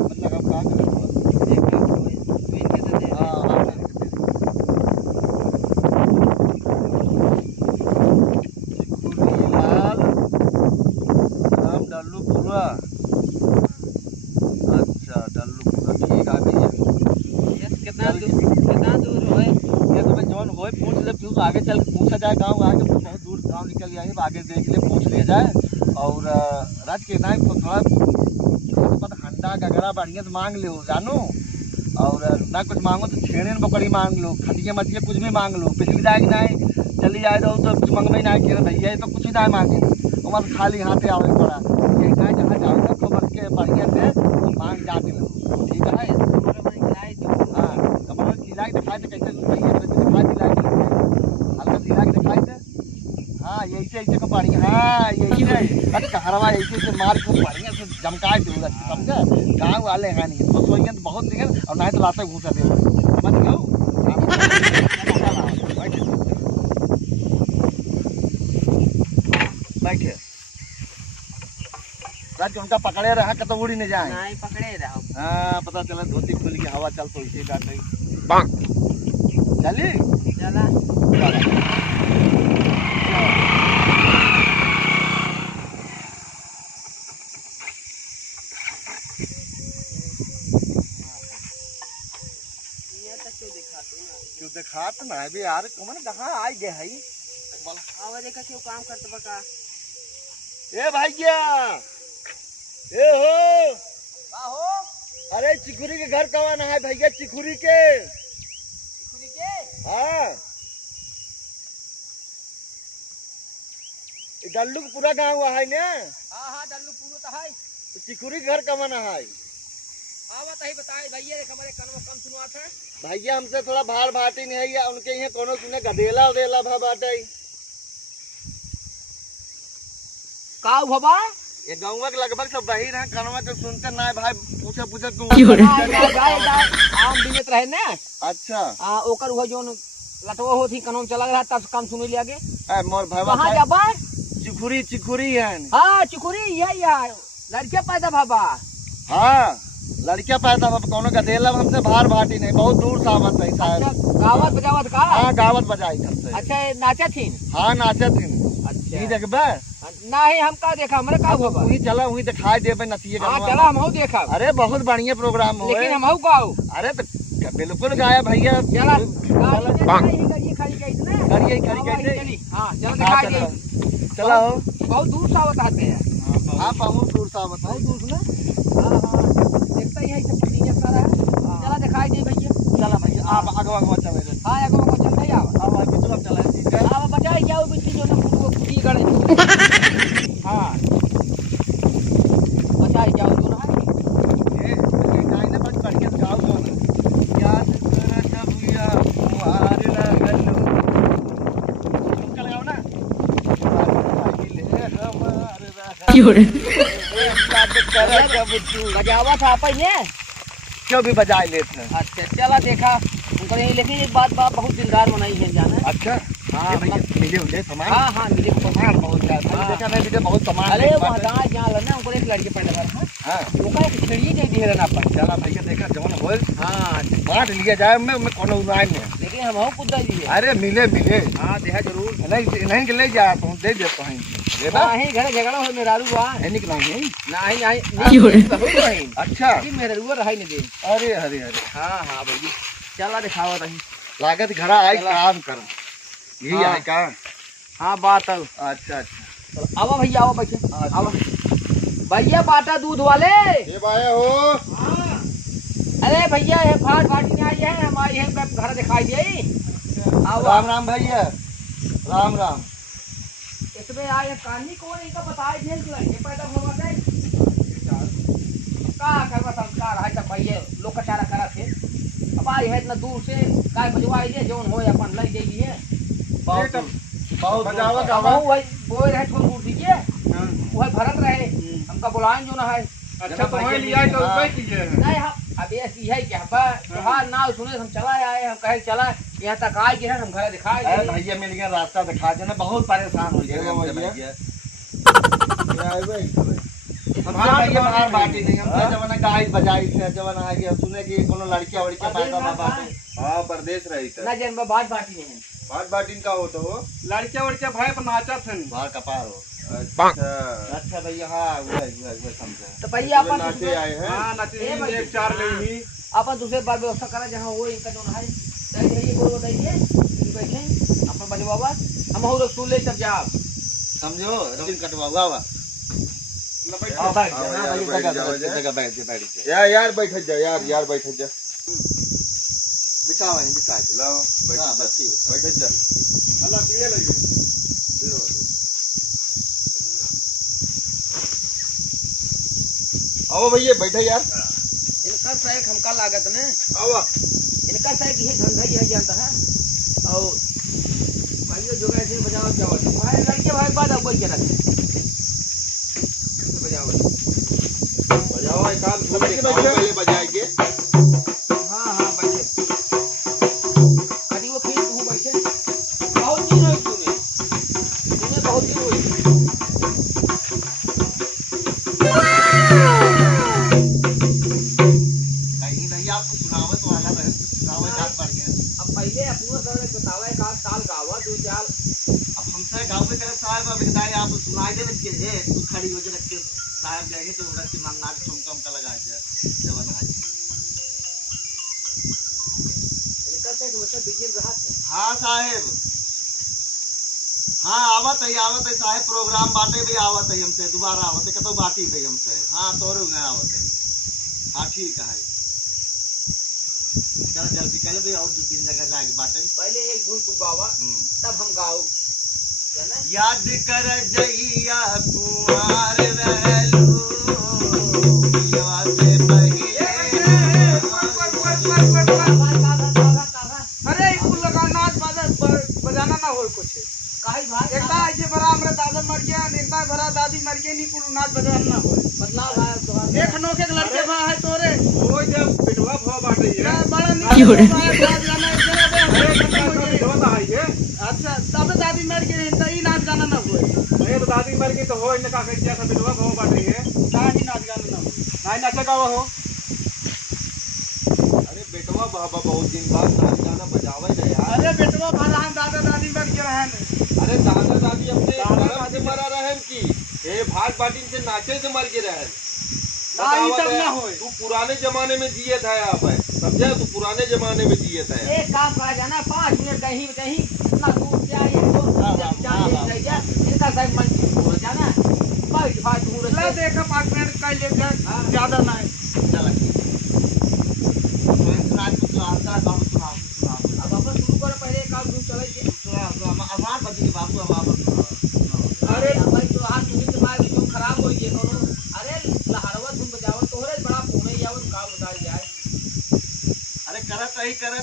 मतलब हम कहाँ करें लाल नाम डल्लू पूरा। अच्छा डल्लू पूरा ठीक है भैया। कितना दूर हो ये तो मैं जौन हो पूछ ले, क्यों तो आगे चल पूछा जाए गाँव आगे तो बहुत दूर गाँव निकल जाएंगे तो आगे देख ले पूछ लिया जाए। और राज के नाम को थोड़ा हंडा गगरा बढ़िया तो मांग लो जानू। और ना कुछ मांगो तो छेड़े में बकरी मांग लो, खटिया मछली कुछ भी मांग लो, पिछली जाए नहीं चली जाए तो कुछ मंगवे ना कि भैया तो कुछ भी ना मांगे और खाली हाथे आवे पड़ा। ये ना जहाँ जाओ तो बस के बढ़िया से मांग जाते लो ठीक है। हाँ कमरा खिलाई दिखाई तो कैसे भैया दिखाई दिलाई हल्का खिलाई दिखाई दे। हाँ यही से ऐसे को बढ़िया। हाँ यही से अरे कहरवा ऐसे से मार को बढ़िया से जमकाए दे समझे। गाँव वाले हैं नहीं तो सोइए तो बहुत दिखे और नहीं तो लाते घूसा दे समझ गयो। बैठे राज उनका पकड़े रहा तो उड़ी नहीं जाए। नहीं पकड़े रहो। हाँ पता चला धोती खुल के हवा चल तो इसे डाटे चली चला क्यों दिखा तो ना भी यार तुम कहाँ आ गए है आवा देखा क्यों काम करते बका। ए भैया ए हो का हो अरे चिकुरी के घर कहाँ ना है भैया चिकुरी के। चिकुरी के हाँ डल्लू का पूरा गाँव है ना। हाँ हाँ डल्लू पूरा तो है। तो चिकुरी के घर कहाँ ना है आवा तही बताए भैया हमारे कनवा कम सुनवात है। भैया हमसे थोड़ा भार भाटी नहीं है या उनके यहाँ कोनो सुने गदेला उदेला भा बाटे का बाबा ये गाँव के लगभग सब वही रहे कनवा तो सुनते ना भाई पूछे पूछे तू आम बिनेत रहे ना। अच्छा हां ओकर हो जोन लटवा होती कनवा चला रहा तब काम सुन लिया गे। ए मोर भाईवा कहां जाबा चिकुरी चिकुरी है। हां चिकुरी ये लड़के पैदा बाबा। हाँ लड़कियां पैदा कोनो गदेला हमसे भार भाटी नहीं बहुत दूर से आवत है शायद। गावत बजावत का। हाँ गावत बजाई घर से। अच्छा नाचा थी। हाँ नाचे थी। अच्छा नहीं देखबे नहीं हम का देखा हमरे का होगा वही चला वही दिखाई देबे नतिए। हां चला हमहु देखा अरे बहुत बढ़िया प्रोग्राम हो लेकिन हमहु गाओ। अरे तो बिल्कुल गाया भैया चला गाड़ी खाली गई ना करिए करिए हां चला दिखाई दे चला हो बहुत दूर से आवत आते हैं। हां बहुत दूर से आवत बहुत दूर से ना। हां हां देखता ही है सब चीजें सारा है। चला दिखाई दे भैया चला भैया आप आगवा चले। हां आगवा को चल नहीं आवा अब भाई पिछला चला ठीक है। अब बचाए क्या वो बिट्टी जो ना वो की गड़े। हां बचाए क्या वो ना ये गाय ने बस बढ़िया गाओ ना याद कर जब या मार लगल तुम लगाओ ना क्यों याद कर जब तू बजावा था पहले क्यों भी बजाए लेते हैं। अच्छा चला देखा उनको नहीं लेकिन एक बात बहुत दिलदार बनाई है जाना। अच्छा हाँ भैया मिले मुझे सामान। हाँ हाँ मिले सामान बहुत ज्यादा देखा मैं मुझे बहुत सामान। अरे वहाँ जहाँ लगना उनको एक लड़के पैदा कर। हाँ उनका एक छेड़िए नहीं दिए रहना पर। चला भैया देखा जवन होल हाँ बांट लिया जाए मैं कोनो उनाई में लेकिन हम हो कुछ दिए। अरे मिले मिले हाँ देखा जरूर नहीं के ले जा तो दे देता हूँ देना नहीं घर झगड़ा हो मेरा रुआ है नहीं नहीं नहीं अच्छा मेरे रुआ रहा नहीं दे। अरे अरे अरे हाँ हाँ भैया चला दिखावा रही लागत घरा आई काम कर यही है का। हाँ बात अब अच्छा अच्छा आओ भैया आओ बैठे आओ भैया बाटा दूध वाले ये बाया हो। अरे भैया ये फाट नहीं आई है हमारी है घर दिखाई दे। राम राम भैया राम राम। इसमें आए कहानी कौन इनका बताए थे लड़के पैदा हुआ थे का करवा संस्कार है सब भैया लोग का चारा करा थे। अब आई है इतना दूर से काय भजवाई दे जोन हो अपन लग जाइए है बहुत बजावा का वही बोल रहे छोड़ दूर दीजिए वही भरत रहे हमका बुलाएं जो ना है। अच्छा तो वही लिया तो रुपए कीजिए नहीं हम अब ऐसी है कि त्योहार ना सुने हम चला आए हम कहे चला यहाँ तक आए कि हम घर दिखाए। अरे भैया मिल गया रास्ता दिखा देना बहुत परेशान हो गए भैया भाग भाग बाटी नहीं हम जब ना गाय बजाई थे जब ना है सुने कि कोनो लड़किया वड़किया पैदा बाबा हां परदेश रही था ना जन में भाग बाटी नहीं है भाग बाटी का हो तो लड़किया वड़किया भाई पर नाचा थे भाग कपार हो अच्छा भैया हां वो समझा तो भैया अपन नाचे आए हैं हां नाचे एक चार नहीं अपन दूसरे बार व्यवस्था करा जहां वो इनका जो है सही है ये बोल बताइए बैठे अपन बजवावा हम हो रसूल ले सब जा समझो रबिन कटवा हुआ यार बैठ जा यार बैठ जा बिछा वहीं बिछा लो बैठ जा अल्लाह दिए लगे आओ भैया बैठे यार इनका सहायक हमका लागत ने आओ इनका सहायक ये धंधा ये जानता है और भाइयों जो ऐसे बजाओ क्या होता है भाई लड़के भाई बाद अब बोल के रखे बजाओ एक आध घूम के पहले बजाएंगे हां हां बैठे कभी वो खेल तू बैठे बहुत दिन हुई तूने बहुत दिन हुई कहीं नहीं आपको सुनावत वाला बहन सुनावत बात पड़ गया अब पहले अपना सर बतावे का साल का हुआ दो चार अब हमसे गांव में करे साहब अब बताइए आप सुनाई दे के है तू खड़ी हो रख के साहब जाएंगे तो रख के मांगना ठुमकम का लगा दे जवान हां इनका से मतलब बीजे रहा थे हां साहब हां आवत है साहब प्रोग्राम बाटे भी आवत है हमसे दोबारा आवत है कतो बाटी भाई हमसे हां तोरे में आवत है हां ठीक है चल जल्दी कल भी और दो तीन जगह जाके बाटे पहले एक धुन तू गावा तब हम गाओ याद कर जइया कुमार रहलू से पहिले अरे कुल लगा नाच बजाना ना हो कुछ काई भाई एकदा ऐसे भरा हमरा दादा मर गया एकदा भरा दादी मर गई नी कुल नाच बजाना ना हो बदलाव भाई तो देख नोके के लड़के भा है तोरे वो जब पिटवा भाव बाटे क्या बड़ा नहीं गाना होता है ये अच्छा तब दादी मर गई तो ई नाच गाना ना हुए अरे तो दादी मर गई तो हो इनका का क्या था पिटवा भाव बाटे है कहां नाच गाना ना हुए नहीं नाचे का हो अरे बेटवा बाबा बहुत दिन बाद नाच गाना बजावे ना यार अरे बेटवा भरा हम दादा दादी मर के रहन अरे दादा दादी अपने धर्म से मरा रहन की ए भाग बाटी से नाचे से मर के रहन नहीं सब ना होए तू पुराने जमाने में जिए था यहाँ पे समझा तू पुराने जमाने में जिए था एक काम करा जाना 5 मिनट कहीं इतना दूर से आए तो चार रह गया इनका साइड मन हो जाना भाई भाई दूर ले देखा 5 मिनट का ले ज्यादा ना चल रात को आंसर बाबू सुनाओ अब अपन शुरू करो पहले एक काम चले के हमार बदी बाबू अब अरे भाई तो आज तुम्हें तुम्हारी तो खराब हो गई दोनों अरे लहरवा तुम बजाओ तोरे बड़ा फोन ही आवत का बता जाए अरे करत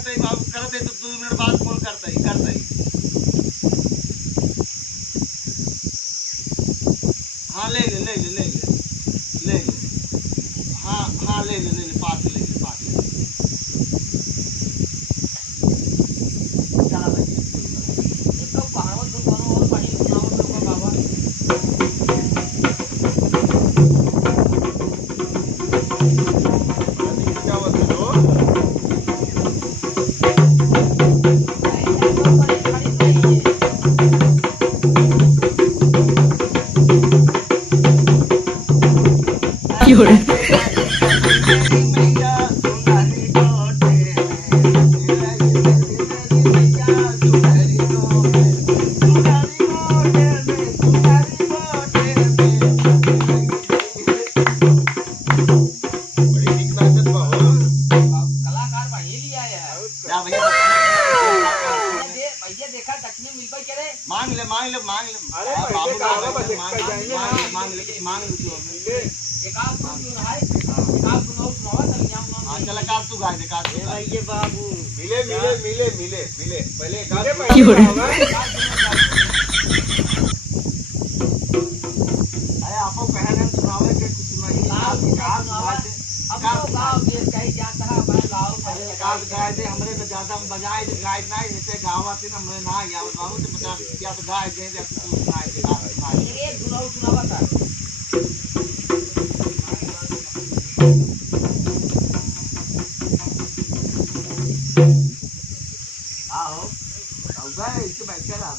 ही बाबू करत ही तो 2 मिनट बाद फोन करते ही हाँ ले हाँ ले पास ले चला भाई एक तो पहाड़ों तुम दोनों और पानी सुनाओ तो बाबा क्या बात है तो मांग ले अरे मांग ले तू हमें एक आप सुन रहा है एक आप सुनाओ तब जाऊंगा हाँ चला काट तू गाय दे काट तू गाय ये बाबू मिले पहले काट अरे आपको पहले सुनावे के कुछ सुनाइए अब तो गाँव देश कहीं जाता है मैं गाँव पहले काट गाय दे हमरे तो ज्यादा बजाए तो गाय नहीं ऐसे गाँव आती ना हमरे ना या बाबू तो बता या तो गाय दे तू सुनाए दे एक सुनाओ सुनावा था आओ गए इसके बैठ के ला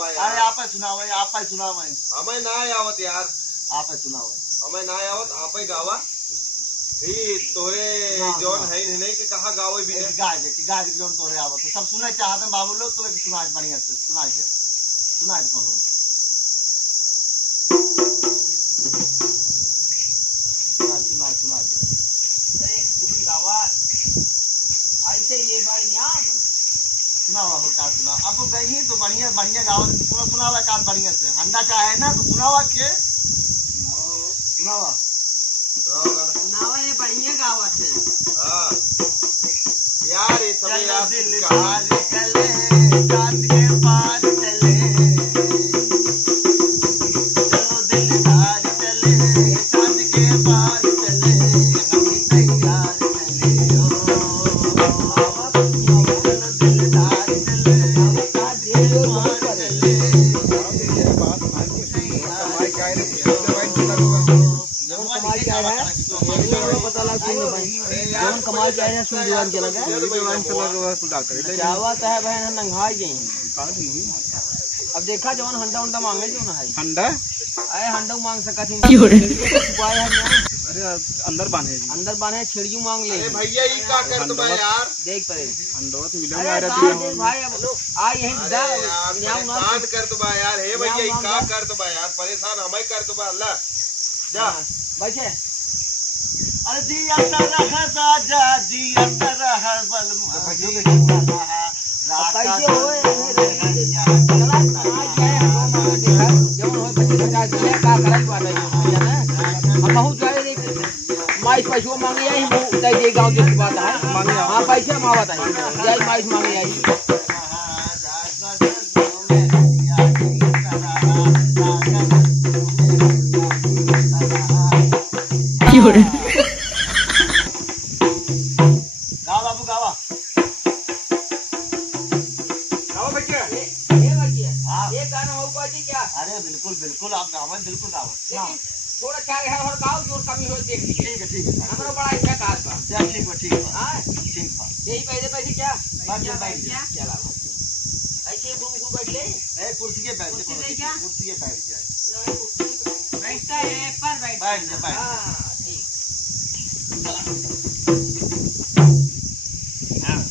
सुनाओ हमें ना आवत यार आप सुनाओ हमें ना आवत आप ही गावा ई तोरे जोन है नहीं कि कहा गावे भी नहीं गाज जोन तोरे आवत सब सुने चाहते बाबू लोग तो सुनाज बढ़िया से सुनाज कोनो सुनाज तुम गावा ऐसे ये भाई यार सुनावा हो का सुना अब गई ही तो बढ़िया बढ़िया गाँव पूरा सुनावा का बढ़िया से हंडा चाहे ना तो सुनावा के सुनावा ये बढ़िया गावत है। हाँ यार ये सब यार दिल पार चले चांद के पार चले चलो दिल पार चले चांद के पार चले हम तैयार चले हो कमाल क्या है सुन दीवान के लगा क्या बात है बहन नंगाई गई अब देखा जवान हंडा उंडा मांगे जो ना है हंडा अरे हंडा मांग सका थी छुपाए है अरे अंदर बांधे छिड़ियो मांग ले अरे भैया ये का कर तुम यार देख परे हंडवा तो मिला अरे भाई अब आ यही दा परेशान कर तुम यार हे भैया ये का कर तुम यार परेशान हमें कर तुम अल्लाह जा बैठे अरे जिया तरह राजा जिया तरह बल कैसे होए चला समाज है हम देखा जब हो बच्चे बचा दिया का करत बाटे जाना हम बहुत जाए रे माइस पैसो मांगे आई वो दे दे गांव के बात है मांगे हां पैसे मावत है जाई माइस मांगे आई बिल्कुल आप गावन बिल्कुल गावन थोड़ा क्या है और गांव जोर कमी हो देख लीजिए ठीक है हमरा बड़ा इच्छा काज बा ठीक हां ठीक बा यही पैसे क्या बैठ जा चला ऐसे घूम बैठ ले ए कुर्सी के बैठ जा बैठता है पर बैठ जा हां ठीक हां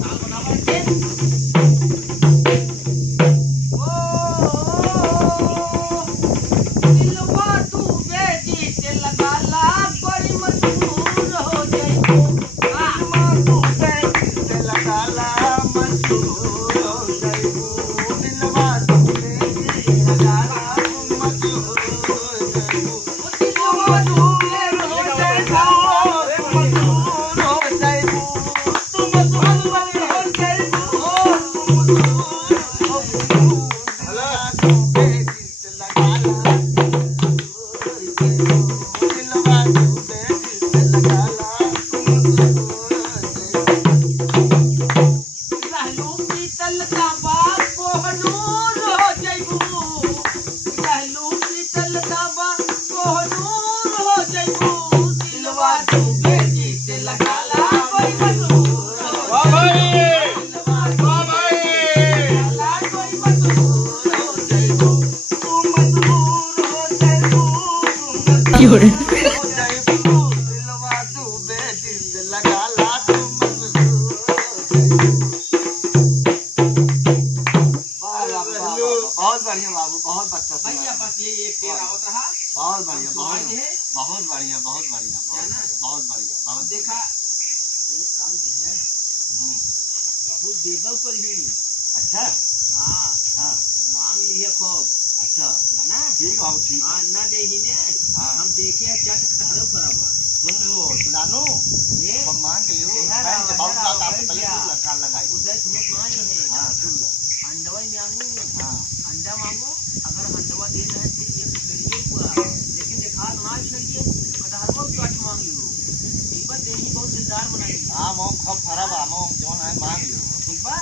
साल बनावा के बहुत बढ़िया बाबू बहुत अच्छा भैया बस ये एक तेल आवत रहा बहुत बढ़िया बहुत बहुत बढ़िया बहुत बढ़िया बहुत बढ़िया बहुत देखा एक काम की है बहुत देवल पर ही अच्छा हाँ हाँ मांग लिया खूब अच्छा जाना ठीक बाबू ठीक हाँ न दे ही ने हम देखे चट खटारो फराबा सुन लो सुनानो ये मांग लियो बहुत बात आपसे पहले लगा लगाई। उधर सुनत नहीं है। हाँ सुन लो। अंडवा मांगू, हाँ अंडा मांगो, अगर अंडवा दे रहे हैं तो एक करिए पूरा, लेकिन देखा ना चाहिए कटहरवा काट मांग लो, एक बार दे ही बहुत दिलदार बनाई। हाँ मोम खूब खराब है, मोम जो है मांग लियो। ठीक बा।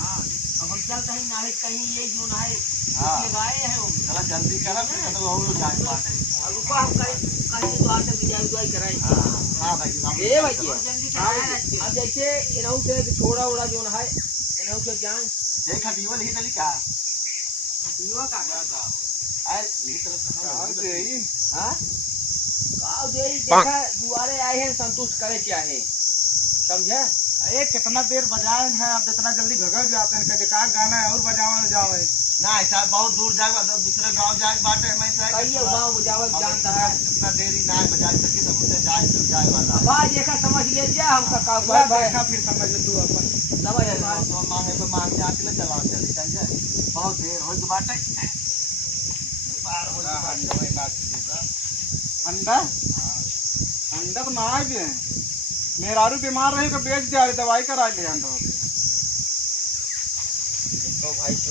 हाँ अब हम चलते हैं नाहे कहीं ये जो ना है हाँ लगाए हैं वो। चला जल्दी करा फिर तो और जाए बात है। अब ऊपर हम कहीं तो आते बिजाई दुआई कराई। हाँ हाँ भाई ए भाई जल्दी कराया। अब जैसे इनहु से छोड़ा उड़ा जो ना है इनहु से जान ये खटीवल ही तली का युवा का आए ये तरफ गाँव से ही हां गाँव दे देखा दुआरे आए हैं संतुष्ट करे क्या है समझे। अरे कितना देर बजाए हैं, अब इतना जल्दी भगत जाते हैं, कहे का गाना है और बजावा जावे ना ऐसा बहुत दूर जाए दूसरे गांव जाए बाटे हमें कहिए गाँव बुझावत जानता है इतना देरी ना बजा सके तो उसे जाए तो जाए वाला भाई देखा समझ लीजिए हमका का हुआ भाई भाई देखा फिर समझ तू अपन समझ तो मांगे तो मांग जाके ले चला चली चाहिए बहुत देर हो तो बाटे बार हो तो बात अंडा अंडा तो ना भी है, मेहरारू बीमार रही तो बेच दिया, दवाई करा ले अंडा तो भाई तो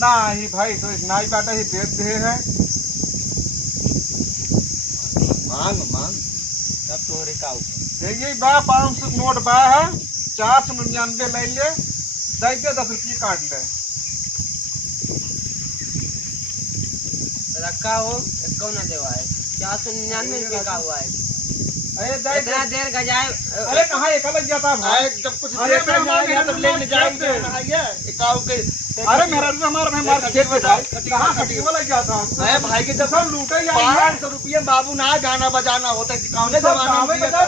ना ही भाई तो नाई बाटा ही बेच दे है। मांग मांग सब तोरे का ऊपर यही बा 500 नोट बा है, 499 ले ले, दे दे 10 रुपये काट ले। रखा हो कौन ना देवा है 499 रुपये का हुआ है। अरे दे इतना देर गजाए अरे कहाँ एक अलग जाता भाई, जब कुछ अरे देर में जाएगा तब लेने जाएंगे नहाइए एकाउ के अरे मेरा हमारा हमारा खेत में भाई कहाँ खटिया लग जाता अरे भाई के जब सब लूटे या 500 रुपये बाबू ना गाना बजाना होता है कौन से जमाने में दिया था?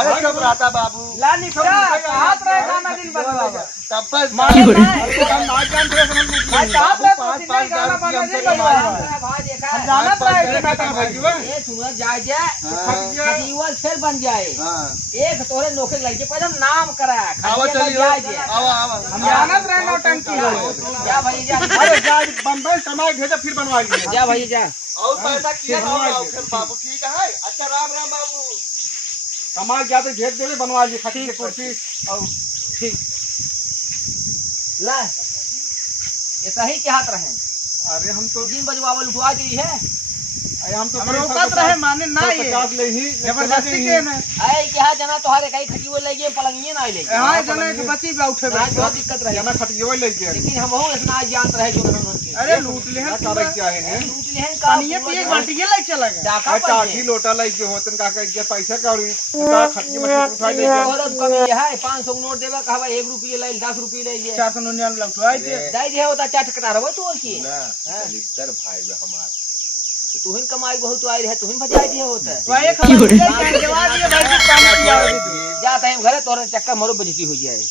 अरे सब रहता बाबू लानी कहाँ पर गाना दिन बजवा तब बस नाच गान थे समझ भाई कहाँ पर 5-5 गाना बना हमसे दिन कमाया बजवा भाई देखा जाना था भाई ये सुना जाए खटीवल फिर बन जाए हाँ एक तोरे नौकरी लग जाए पहले नाम करा आवा चलिए आवा आवा हम जानत रहे नौटंकी हो। जा भाई जा अरे जा बम्बई कमाई भेजा फिर बनवा लिए जा भाई जा और पैसा किया बाबू ठीक है अच्छा राम राम बाबू कमाई गया तो भेज देवे बनवा लिए खटी के कुर्सी और ठीक ला ऐसा ही के हाथ रहे अरे हम तो दिन बजवावल उठवा दी है अरे हम तो हम रोकत रहे माने ना ये 50 ले ही जबरदस्ती के ना ऐ क्या जना तोहरे कहीं खटीवल लगे पलंगिए ना ले हां जने के बच्ची बा उठे आज बहुत दिक्कत रहे जना खटियो ले के लेकिन हम बहुत इतना जानत रहे जो उन्होंने अरे लूट ले हैं तारे क्या है ने लूट लेहन का पानी पे एक बाल्टी ले चला गया डाका टाटी लोटा ले के होतन का के पैसा कौड़ी का खटियो में उठा ले के और कमी है 500 नोट देबा कहबा 1 रुपया ले 10 रुपया ले लिए 499 लौटवाई दे दे दे होता चाट कटा रहो तो और की ना दलितर भाई हमार तुहिन कमाई बहुत आई है तुहिन बजाई दिए होता तो एक हम जवाब दिए भाई काम किया जाता है घरे तोरे चक्कर मरो बजती हो जाए